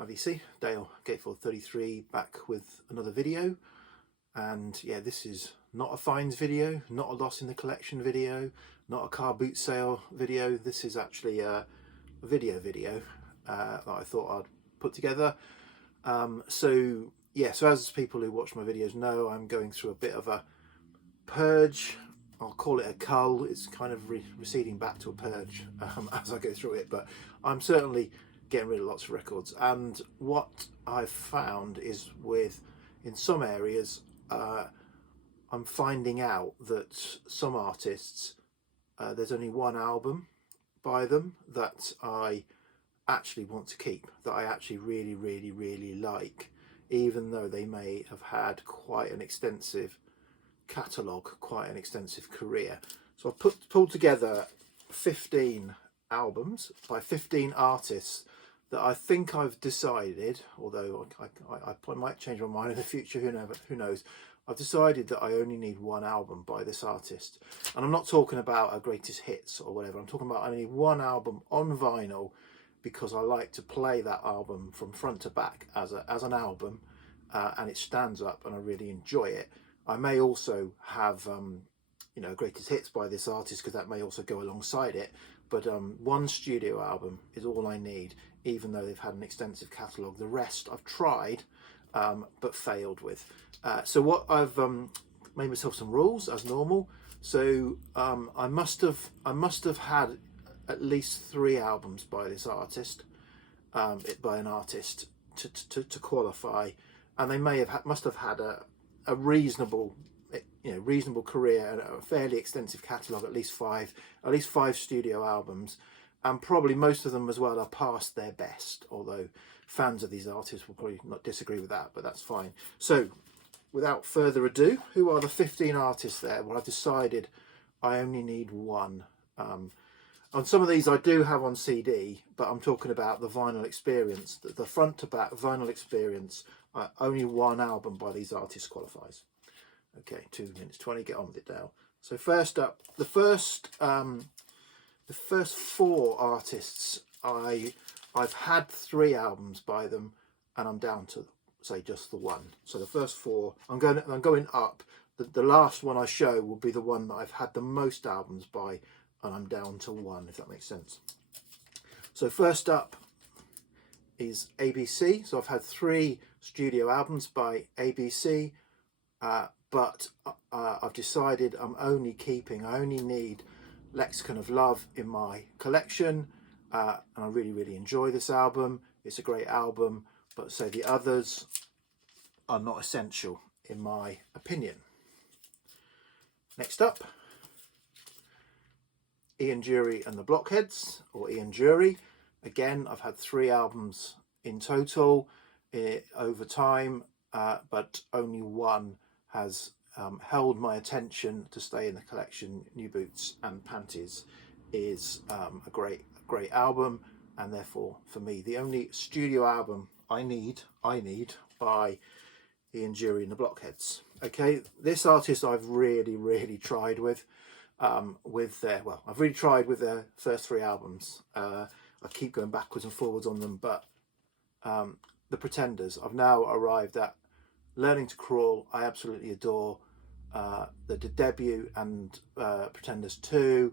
IVC, Dale Gatefold 33, back with another video. And yeah, this is not a finds video, not a loss in the collection video, not a car boot sale video. This is actually a video that I thought I'd put together. So as people who watch my videos know, I'm going through a bit of a purge. I'll call it a cull. It's kind of receding back to a purge as I go through it, but I'm certainly getting rid of lots of records. And what I've found is in some areas, I'm finding out that some artists, there's only one album by them that I actually want to keep, that I actually really like, even though they may have had quite an extensive catalogue, quite an extensive career. So I've pulled together 15 albums by 15 artists that I think I've decided, although I might change my mind in the future, who knows, I've decided that I only need one album by this artist. And I'm not talking about a greatest hits or whatever, I'm talking about I need one album on vinyl, because I like to play that album from front to back as an album, and it stands up and I really enjoy it. I may also have greatest hits by this artist, because that may also go alongside it, but one studio album is all I need, even though they've had an extensive catalogue. The rest I've tried but failed with. So what I've made myself some rules as normal. So I must have had at least 3 albums by this artist, by an artist, to qualify, and they must have had a reasonable career and a fairly extensive catalogue, at least five studio albums, and probably most of them as well are past their best, although fans of these artists will probably not disagree with that, but that's fine. So without further ado, who are the 15 artists there? Well, I've decided I only need one. On some of these I do have on CD, but I'm talking about the vinyl experience, the front to back vinyl experience. Only one album by these artists qualifies. Okay, 2 minutes 20, get on with it, Dale. So first up, the first 4 artists, I've had 3 albums by them, and I'm down to say just the one. So the first 4, I'm going up. The last one I show will be the one that I've had the most albums by, and I'm down to 1, if that makes sense. So first up is ABC. So I've had 3 studio albums by ABC, but I've decided I only need Lexicon of Love in my collection, and I really enjoy this album. It's a great album, but say the others are not essential in my opinion. Next up, Ian Dury and the Blockheads, or Ian Dury. Again, I've had 3 albums in total over time, but only one has held my attention to stay in the collection. New Boots and Panties is a great album, and therefore for me the only studio album I need by Ian Dury and the Blockheads. Okay, this artist I've really tried with. I've really tried with their first 3 albums. I keep going backwards and forwards on them, but the Pretenders, I've now arrived at Learning to Crawl. I absolutely adore. The debut and Pretenders 2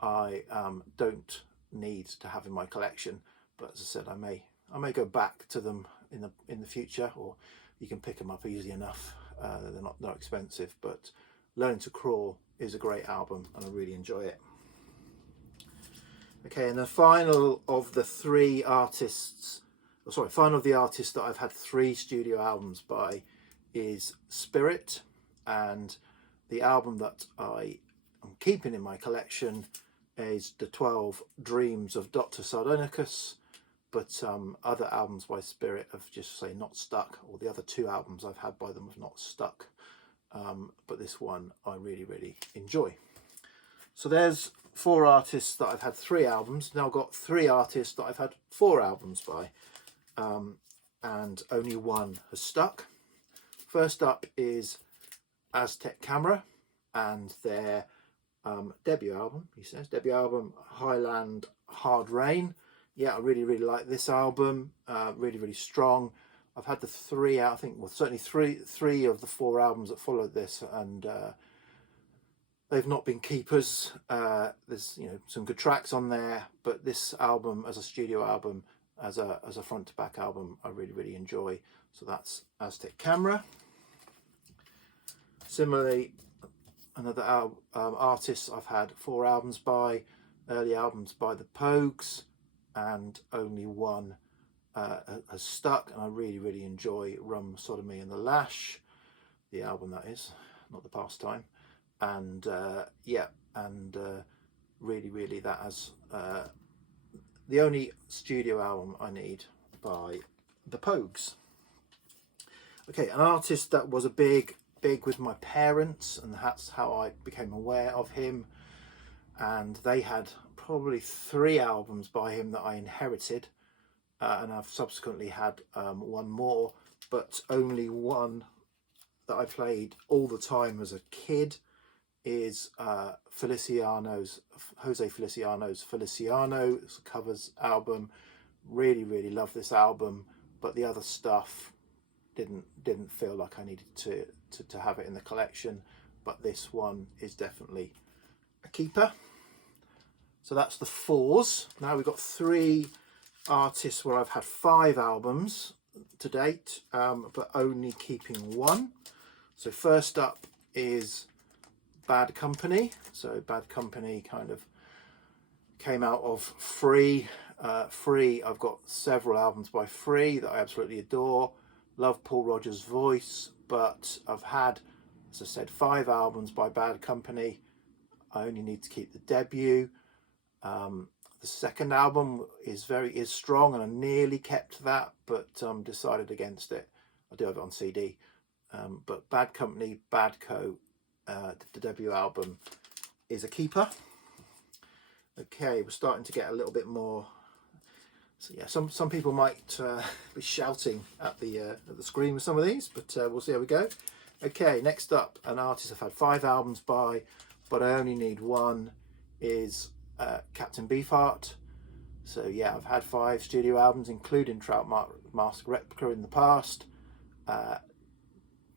I don't need to have in my collection, but as I said, I may go back to them in the future, or you can pick them up easy enough. They're not expensive, but Learning to Crawl is a great album and I really enjoy it. Okay, and the final of the artists that I've had 3 studio albums by is Spirit, and the album that I am keeping in my collection is the 12 Dreams of Dr. Sardonicus, but other albums by Spirit have just not stuck, or the other 2 albums I've had by them have not stuck, but this one I really enjoy. So there's 4 artists that I've had 3 albums. Now I've got 3 artists that I've had 4 albums by, and only one has stuck. First up is Aztec Camera and their debut album, Highland Hard Rain. yeah, I really like this album. Really strong. I've had the three out, I think, well, certainly three of the 4 albums that followed this, and they've not been keepers. There's, you know, some good tracks on there, but this album as a studio album, as a front to back album, I really enjoy. So that's Aztec Camera. Similarly, another artist I've had 4 albums by, early albums by the Pogues, and only one has stuck, and I really enjoy Rum, Sodomy and the Lash, the album that is, not the pastime. And yeah, and really that has the only studio album I need by the Pogues. Okay, an artist that was a big with my parents, and that's how I became aware of him, and they had probably 3 albums by him that I inherited, and I've subsequently had one more, but only one that I played all the time as a kid is Jose Feliciano's Feliciano. It's a covers album. Really love this album, but the other stuff didn't feel like I needed to have it in the collection, but this one is definitely a keeper. So that's the 4s. Now we've got 3 artists where I've had 5 albums to date, but only keeping 1. So first up is Bad Company. So Bad Company kind of came out of Free. I've got several albums by Free that I absolutely adore. Love Paul Rodgers' voice, but I've had, as I said, 5 albums by Bad Company. I only need to keep the debut. The second album is strong, and I nearly kept that, but decided against it. I do have it on CD. But Bad Company, Bad Co, the debut album, is a keeper. Okay, we're starting to get a little bit more. So yeah, some people might be shouting at the screen with some of these, but we'll see how we go. Okay, next up, an artist I've had 5 albums by, but I only need 1, is Captain Beefheart. So yeah, I've had 5 studio albums, including Trout Mask Replica in the past.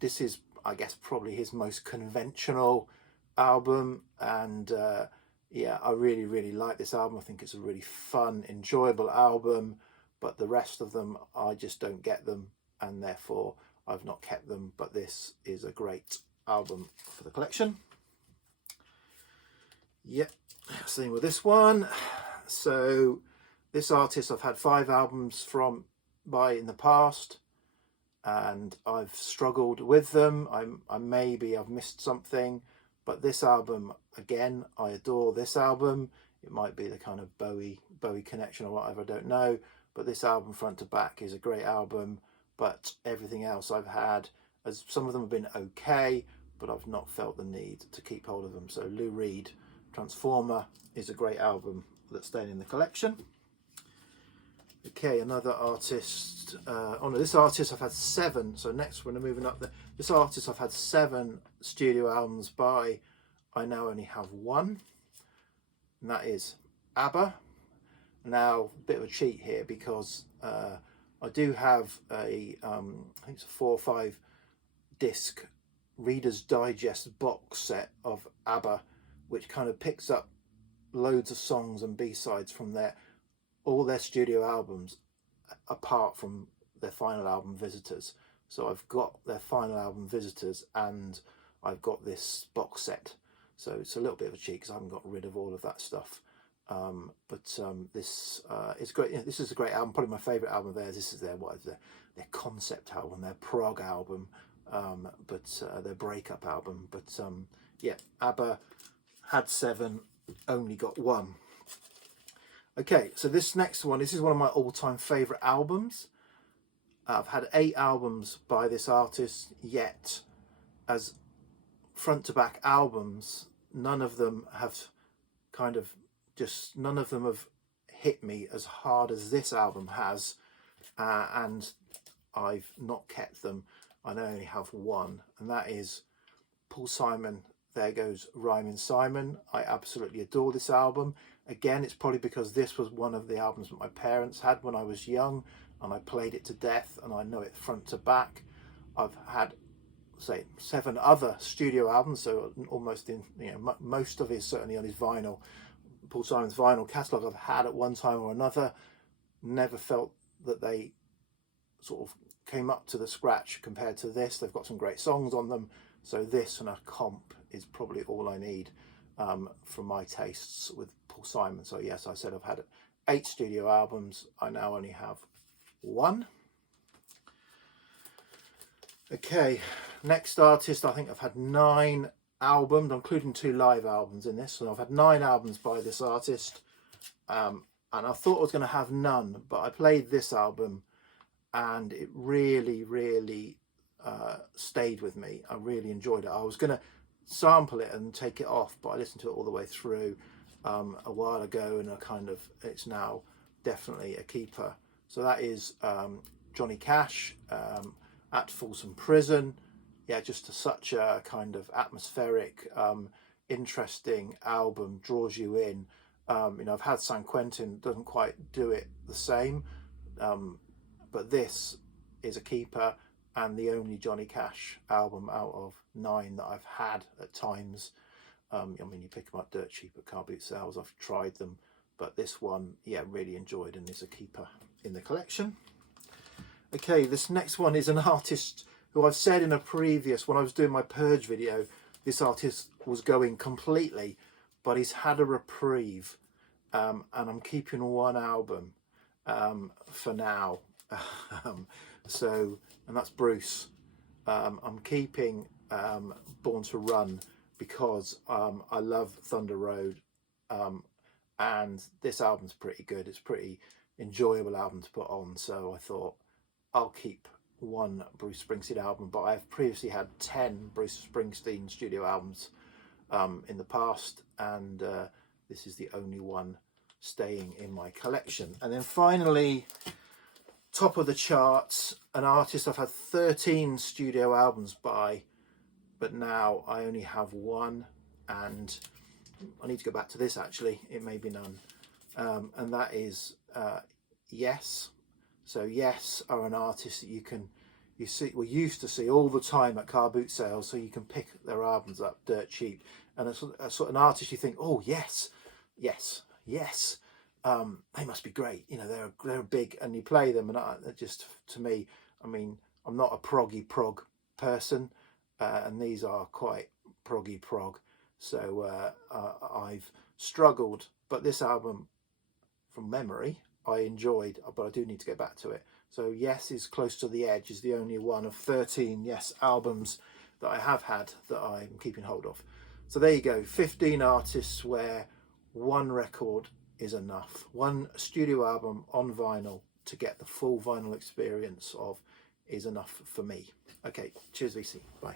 This is, I guess, probably his most conventional album, and yeah, I really like this album. I think it's a really fun, enjoyable album, but the rest of them, I just don't get them, and therefore I've not kept them, but this is a great album for the collection. Yep, same with this one. So this artist I've had 5 albums by in the past, and I've struggled with them. I've missed something, but this album, again, I adore this album. It might be the kind of Bowie connection or whatever, I don't know, but this album front to back is a great album. But everything else I've had, as some of them have been okay, but I've not felt the need to keep hold of them. So Lou Reed, Transformer, is a great album that's staying in the collection. Okay, another artist. This artist I've had 7. So next we're moving up there. This artist I've had 7 studio albums by. I now only have 1, and that is ABBA. Now, a bit of a cheat here, because I do have I think it's a 4 or 5 disc Reader's Digest box set of ABBA, which kind of picks up loads of songs and B-sides from all their studio albums, apart from their final album Visitors. So I've got their final album Visitors, and I've got this box set. So it's a little bit of a cheat because I haven't got rid of all of that stuff. This is great. You know, this is a great album. Probably my favourite album of theirs. This is their concept album, their prog album, their breakup album. But yeah, ABBA had 7, only got 1. Okay, so this next one, this is one of my all-time favourite albums. I've had 8 albums by this artist, yet as front to back albums, none of them have hit me as hard as this album has, and I've not kept them. I only have 1, and that is Paul Simon, There Goes Rhymin' Simon. I absolutely adore this album. Again, it's probably because this was one of the albums that my parents had when I was young, and I played it to death, and I know it front to back. I've had, say, 7 other studio albums, so almost in, most of it is certainly on his vinyl, Paul Simon's vinyl catalogue I've had at one time or another. Never felt that they sort of came up to the scratch compared to this. They've got some great songs on them, so this and a comp is probably all I need for my tastes with Paul Simon. So yes, I said I've had 8 studio albums. I now only have 1. Okay, next artist, I think I've had 9 albums, including 2 live albums in this. So I've had 9 albums by this artist, and I thought I was going to have none, but I played this album and it really, really stayed with me. I really enjoyed it. I was going to sample it and take it off, but I listened to it all the way through a while ago, and it's now definitely a keeper. So that is Johnny Cash, At Folsom Prison. Yeah, just such a kind of atmospheric, interesting album, draws you in. I've had San Quentin, doesn't quite do it the same, but this is a keeper, and the only Johnny Cash album out of 9 that I've had at times. You pick them up dirt cheap at car boot sales. I've tried them, but this one, yeah, really enjoyed, and is a keeper in the collection. Okay, this next one is an artist who I've said in a previous, when I was doing my Purge video, this artist was going completely, but he's had a reprieve, and I'm keeping 1 album for now. And that's Bruce. I'm keeping Born to Run because I love Thunder Road, and this album's pretty good. It's a pretty enjoyable album to put on, so I thought I'll keep 1 Bruce Springsteen album, but I've previously had 10 Bruce Springsteen studio albums in the past, and this is the only one staying in my collection. And then finally, top of the charts, an artist I've had 13 studio albums by, but now I only have 1, and I need to go back to this actually, it may be none, and that is Yes. So Yes are an artist that we used to see all the time at car boot sales, so you can pick their albums up dirt cheap, and it's a sort of an artist you think, oh yes, they must be great, they're big, and you play them, and just, to me, I'm not a proggy prog person, and these are quite proggy prog, so I've struggled, but this album, from memory, I enjoyed, but I do need to get back to it. So Yes is Close to the Edge is the only one of 13 Yes albums that I have had that I'm keeping hold of. So there you go, 15 artists where 1 record is enough. 1 studio album on vinyl to get the full vinyl experience of is enough for me. Okay, cheers VC, bye.